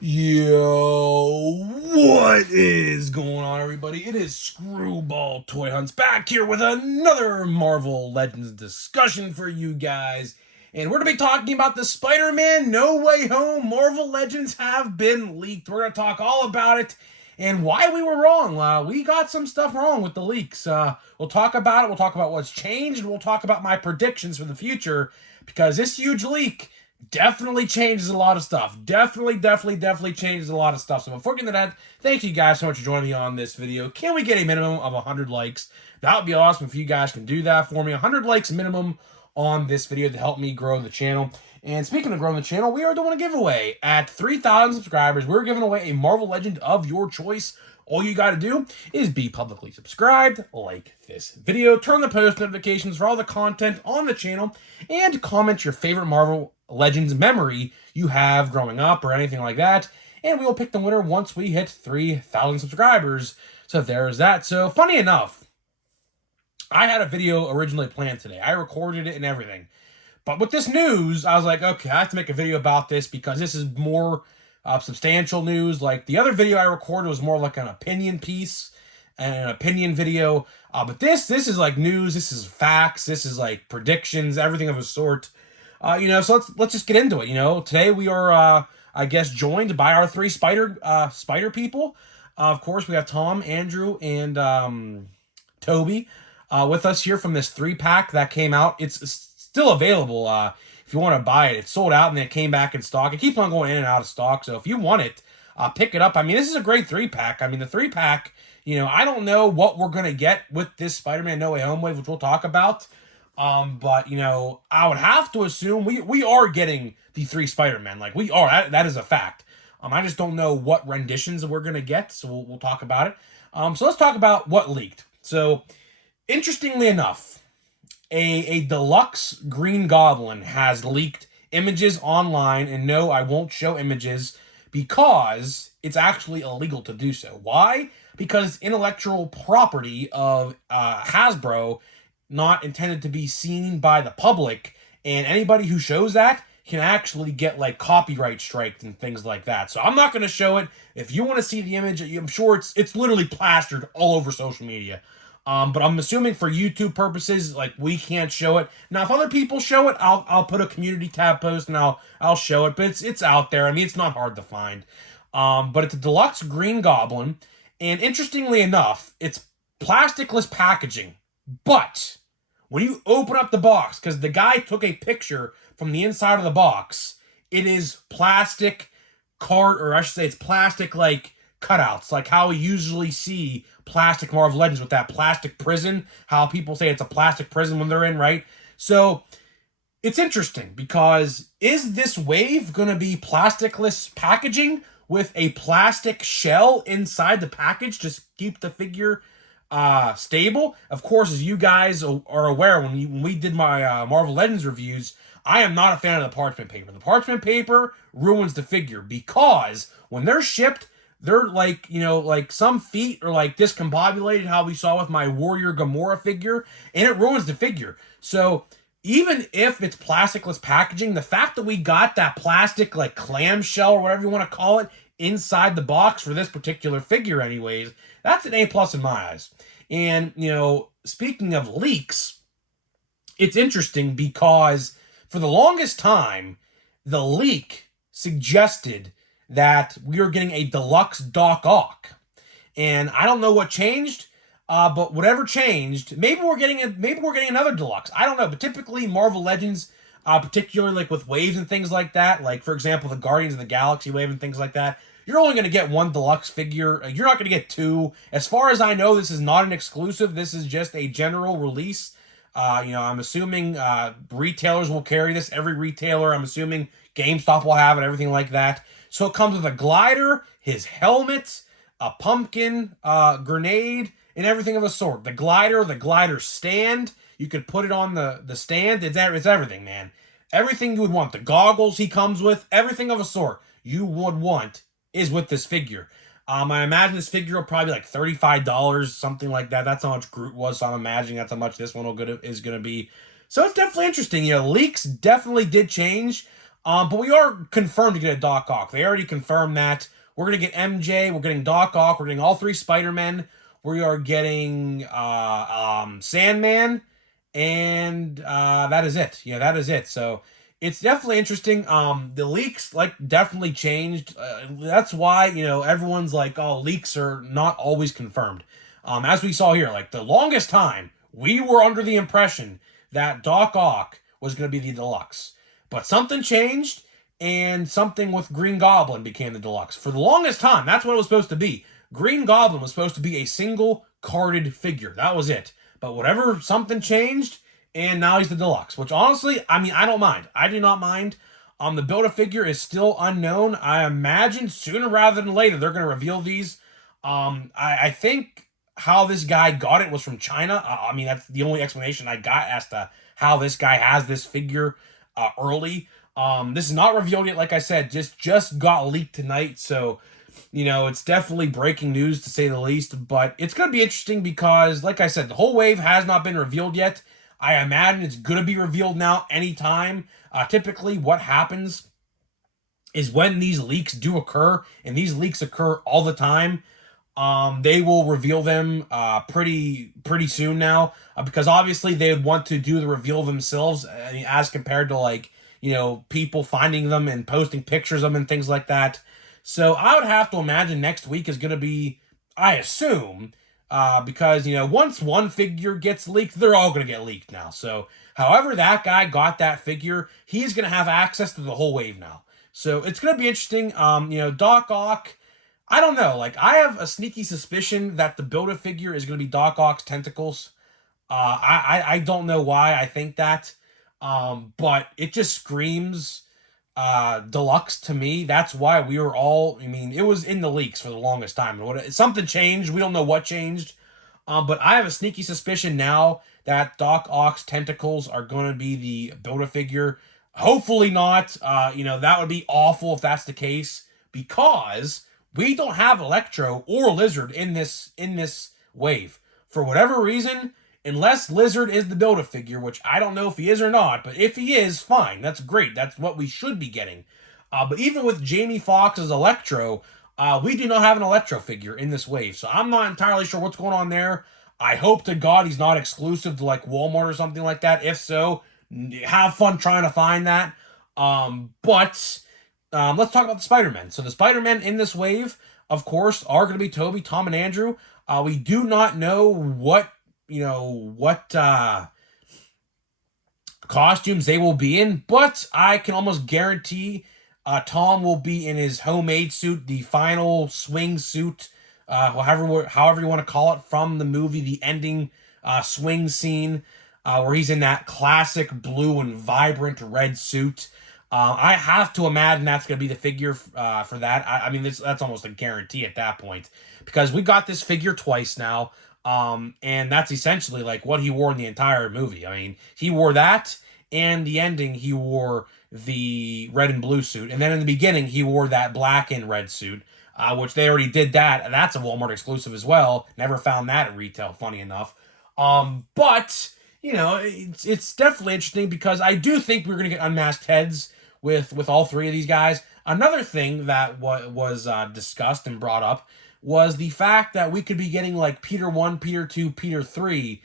Yo, what is going on, everybody? It is Screwball Toy Hunts back here with another Marvel Legends discussion for you guys. And we're going to be talking about the Spider-Man No Way Home Marvel Legends have been leaked. We're going to talk all about it and why we were wrong. We got some stuff wrong with the leaks. We'll talk about it. We'll talk about what's changed. And we'll talk about my predictions for the future because this huge leak definitely changes a lot of stuff. Definitely changes a lot of stuff. So before getting to that, thank you guys so much for joining me on this video. Can we get a minimum of 100 likes? That would be awesome if you guys can do that for me. 100 likes minimum on this video to help me grow the channel. And speaking of growing the channel, we are doing a giveaway. At 3,000 subscribers, we're giving away a Marvel Legend of your choice. All you got to do is be publicly subscribed, like this video, turn the post notifications for all the content on the channel, and comment your favorite Marvel Legends memory you have growing up or anything like that. And we will pick the winner once we hit 3,000 subscribers. So there's that. So funny enough, I had a video originally planned today. I recorded it and everything. But with this news, I was like, okay, I have to make a video about this because this is more substantial news. Like the other video I recorded was more like an opinion piece and an opinion video. But this is like news. This is facts. This is like predictions, everything of a sort. So let's just get into it. Today we are, I guess, joined by our three spider people. Of course, we have Tom, Andrew, and Toby with us here from this 3-pack that came out. It's still available if you want to buy it. It's sold out and then it came back in stock. It keeps on going in and out of stock. So if you want it, pick it up. I mean, this is a great 3-pack. I mean, the 3-pack, I don't know what we're going to get with this Spider-Man No Way Home wave, which we'll talk about. But I would have to assume we are getting the 3 Spider-Men. Like we are, that is a fact. I just don't know what renditions we're gonna get, so we'll talk about it. So let's talk about what leaked. So interestingly enough, a deluxe Green Goblin has leaked images online, and no, I won't show images because it's actually illegal to do so. Why? Because it's intellectual property of Hasbro, not intended to be seen by the public, and anybody who shows that can actually get like copyright striked and things like that. So I'm not going to show it. If you want to see the image, I'm sure it's literally plastered all over social media. But I'm assuming for YouTube purposes, like we can't show it. Now, if other people show it, I'll put a community tab post and I'll show it. But it's out there. I mean, it's not hard to find. But it's a deluxe Green Goblin, and interestingly enough, it's plasticless packaging. But when you open up the box, because the guy took a picture from the inside of the box, it is plastic card, or I should say it's plastic like cutouts, like how we usually see plastic Marvel Legends with that plastic prison, how people say it's a plastic prison when they're in, right? So it's interesting because is this wave going to be plasticless packaging with a plastic shell inside the package to keep the figure stable? Of course, as you guys are aware, when we did my Marvel Legends reviews, I am not a fan of the parchment paper. The parchment paper ruins the figure because when they're shipped, they're like, like some feet are like discombobulated, how we saw with my Warrior Gamora figure, and it ruins the figure. So even if it's plasticless packaging, the fact that we got that plastic like clamshell or whatever you want to call it inside the box for this particular figure anyways, that's an A+ in my eyes. And, speaking of leaks, it's interesting because for the longest time, the leak suggested that we were getting a deluxe Doc Ock. And I don't know what changed, but whatever changed, maybe we're getting another deluxe. I don't know, but typically Marvel Legends, particularly like with waves and things like that, like for example the Guardians of the Galaxy wave and things like that, you're only going to get one deluxe figure. You're not going to get 2. As far as I know, this is not an exclusive. This is just a general release. I'm assuming retailers will carry this. Every retailer, I'm assuming GameStop will have it, everything like that. So it comes with a glider, his helmet, a pumpkin, grenade, and everything of a sort. The glider stand, you could put it on the stand. It's everything, man. Everything you would want. The goggles he comes with, everything of a sort you would want is with this figure. I imagine this figure will probably be like $35, something like that. That's how much Groot was, so I'm imagining that's how much this one is going to be. So it's definitely interesting. Leaks definitely did change. But we are confirmed to get a Doc Ock. They already confirmed that. We're going to get MJ, we're getting Doc Ock, we're getting all three Spider-Men. We are getting Sandman, and that is it. Yeah, that is it. So it's definitely interesting. The leaks definitely changed. That's why everyone's like, oh, leaks are not always confirmed. As we saw here, like the longest time we were under the impression that Doc Ock was going to be the deluxe, but something changed, and something with Green Goblin became the deluxe. For the longest time, that's what it was supposed to be. Green Goblin was supposed to be a single carded figure. That was it. But whatever, something changed, and now he's the deluxe. Which honestly, I mean, I don't mind. I do not mind. The Build-A-Figure is still unknown. I imagine sooner rather than later they're going to reveal these. I think how this guy got it was from China. I mean, that's the only explanation I got as to how this guy has this figure early. This is not revealed yet, like I said, just got leaked tonight, so it's definitely breaking news to say the least, but it's going to be interesting because, like I said, the whole wave has not been revealed yet. I imagine it's going to be revealed now anytime. Typically, what happens is when these leaks do occur, and these leaks occur all the time, they will reveal them pretty soon now, because obviously they want to do the reveal themselves, as compared to people finding them and posting pictures of them and things like that. So I would have to imagine next week is going to be, I assume, because once one figure gets leaked, they're all going to get leaked now. So however that guy got that figure, he's going to have access to the whole wave now. So it's going to be interesting. Doc Ock, I don't know. Like, I have a sneaky suspicion that the Build-A-Figure is going to be Doc Ock's tentacles. I don't know why I think that. But it just screams deluxe to me. That's why we were all, I mean, it was in the leaks for the longest time. Something changed. We don't know what changed. But I have a sneaky suspicion now that Doc Ock's tentacles are going to be the Build-A-Figure. Hopefully not. That would be awful if that's the case, because we don't have Electro or Lizard in this wave. For whatever reason, unless Lizard is the Build-A-Figure, which I don't know if he is or not, but if he is, fine. That's great. That's what we should be getting. But even with Jamie Foxx's Electro, we do not have an Electro figure in this wave, so I'm not entirely sure what's going on there. I hope to God he's not exclusive to Walmart or something like that. If so, have fun trying to find that. But let's talk about the Spider-Men. So the Spider-Men in this wave, of course, are going to be Toby, Tom, and Andrew. We do not know what costumes they will be in, but I can almost guarantee Tom will be in his homemade suit, the final swing suit, however you want to call it, from the movie, the ending swing scene, where he's in that classic blue and vibrant red suit. I have to imagine that's going to be the figure for that. I mean, that's almost a guarantee at that point, because we got this figure twice now. And that's essentially what he wore in the entire movie. I mean, he wore that, and the ending, he wore the red and blue suit. And then in the beginning, he wore that black and red suit, which they already did that. And that's a Walmart exclusive as well. Never found that at retail, funny enough. But, it's definitely interesting, because I do think we're going to get unmasked heads with all three of these guys. Another thing that was discussed and brought up was the fact that we could be getting Peter 1, Peter 2, Peter 3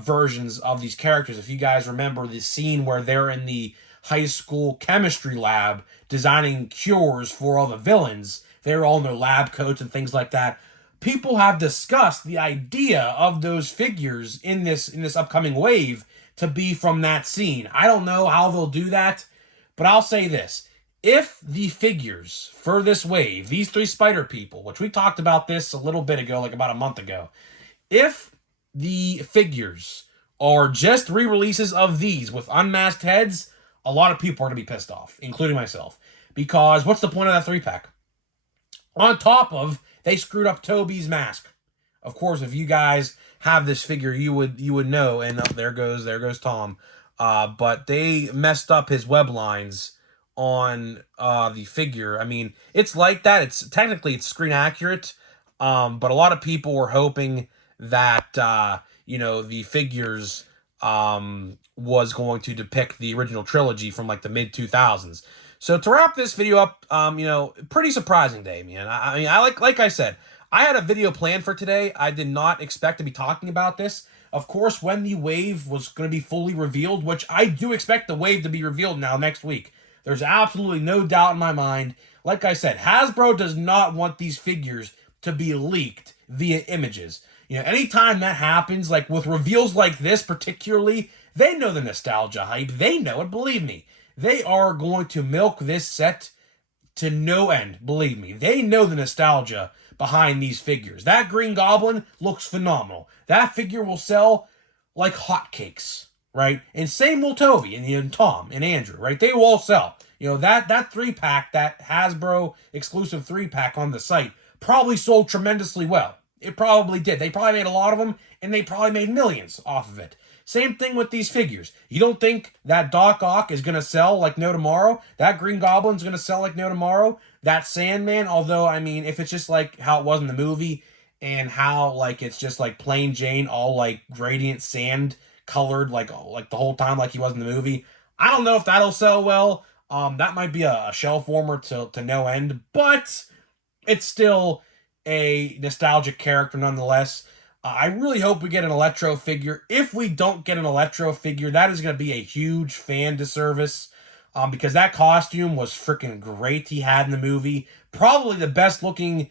versions of these characters. If you guys remember the scene where they're in the high school chemistry lab designing cures for all the villains, they're all in their lab coats and things like that. People have discussed the idea of those figures in this upcoming wave to be from that scene. I don't know how they'll do that, but I'll say this. If the figures for this wave, these three Spider people, which we talked about this a little bit ago, about a month ago, if the figures are just re-releases of these with unmasked heads, a lot of people are going to be pissed off, including myself. Because what's the point of that 3-pack? On top of, they screwed up Toby's mask. Of course, if you guys have this figure, you would know. And there goes Tom. But they messed up his web lines on the figure. I mean, it's like that. It's technically screen accurate, but a lot of people were hoping that the figures was going to depict the original trilogy from like the mid 2000s. So to wrap this video up, pretty surprising day, man. I mean, like I said, I had a video planned for today. I did not expect to be talking about this. Of course, when the wave was going to be fully revealed, which I do expect the wave to be revealed now next week. There's absolutely no doubt in my mind. Like I said, Hasbro does not want these figures to be leaked via images. Anytime that happens, like with reveals like this particularly, they know the nostalgia hype. They know it, believe me. They are going to milk this set to no end, believe me. They know the nostalgia behind these figures. That Green Goblin looks phenomenal. That figure will sell like hotcakes, right? And same will Toby and Tom and Andrew, right? They will all sell. That 3-pack, that Hasbro exclusive 3-pack on the site probably sold tremendously well. It probably did. They probably made a lot of them, and they probably made millions off of it. Same thing with these figures. You don't think that Doc Ock is going to sell like no tomorrow? That Green Goblin's going to sell like no tomorrow? That Sandman, although, I mean, if it's just like how it was in the movie and how, like, it's just like plain Jane, all like gradient sand colored like the whole time like he was in the movie, I don't know if that'll sell well. That might be a shelf warmer to no end, but it's still a nostalgic character nonetheless. I really hope we get an Electro figure. If we don't get an Electro figure, that is going to be a huge fan disservice, because that costume was freaking great he had in the movie. Probably the best looking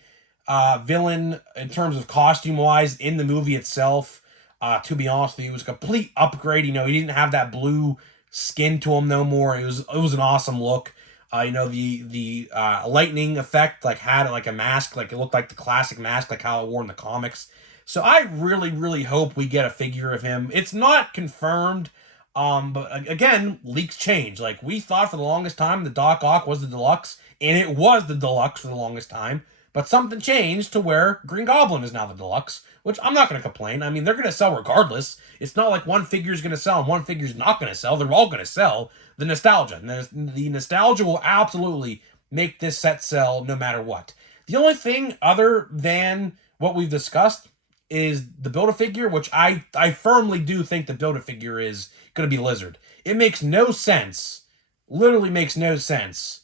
villain in terms of costume-wise in the movie itself. To be honest with you, it was a complete upgrade. He didn't have that blue skin to him no more. It was an awesome look. The lightning effect like had like a mask, like it looked like the classic mask, like how it wore in the comics. So I really, really hope we get a figure of him. It's not confirmed, but again, leaks change. Like we thought for the longest time the Doc Ock was the deluxe, and it was the deluxe for the longest time. But something changed to where Green Goblin is now the deluxe, which I'm not going to complain. I mean, they're going to sell regardless. It's not like one figure is going to sell and one figure is not going to sell. They're all going to sell. The nostalgia. The nostalgia will absolutely make this set sell no matter what. The only thing other than what we've discussed is the Build-A-Figure, which I firmly do think the Build-A-Figure is going to be Lizard. It makes no sense, literally makes no sense,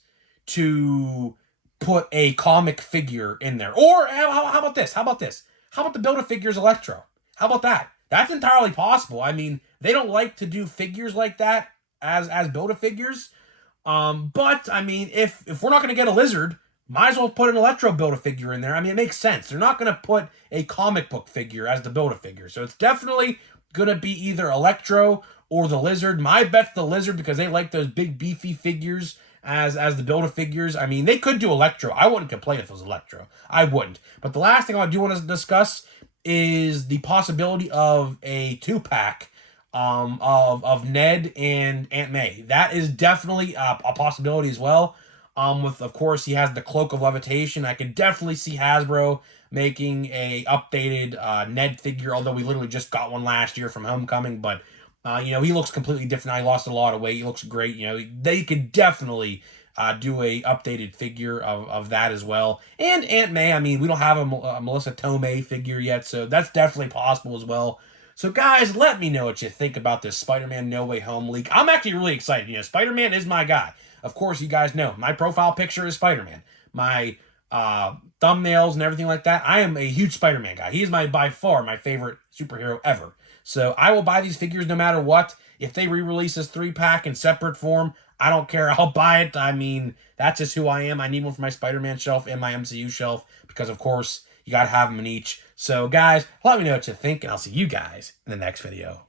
to put a comic figure in there. Or how about this? How about this? How about the Build-A-Figure's Electro? How about that? That's entirely possible. I mean, they don't like to do figures like that as Build-A-Figures. But, I mean, if we're not going to get a Lizard, might as well put an Electro Build-A-Figure in there. I mean, it makes sense. They're not going to put a comic book figure as the Build-A-Figure. So it's definitely going to be either Electro or the Lizard. My bet's the Lizard because they like those big beefy figures as the Build-A-Figures. I mean, they could do Electro. I wouldn't complain if it was Electro. I wouldn't. But the last thing I do want to discuss is the possibility of a 2-pack of Ned and Aunt May. That is definitely a possibility as well. Of course, he has the Cloak of Levitation. I could definitely see Hasbro making a updated Ned figure, although we literally just got one last year from Homecoming, but he looks completely different. He lost a lot of weight. He looks great. They could definitely do a updated figure of that as well. And Aunt May, I mean, we don't have a Melissa Tomei figure yet, so that's definitely possible as well. So guys, let me know what you think about this Spider-Man No Way Home leak. I'm actually really excited. Spider-Man is my guy. Of course, you guys know, my profile picture is Spider-Man. My thumbnails and everything like that, I am a huge Spider-Man guy. He is by far my favorite superhero ever. So I will buy these figures no matter what. If they re-release this 3-pack in separate form, I don't care. I'll buy it. I mean, that's just who I am. I need one for my Spider-Man shelf and my MCU shelf because, of course, you got to have them in each. So, guys, let me know what you think, and I'll see you guys in the next video.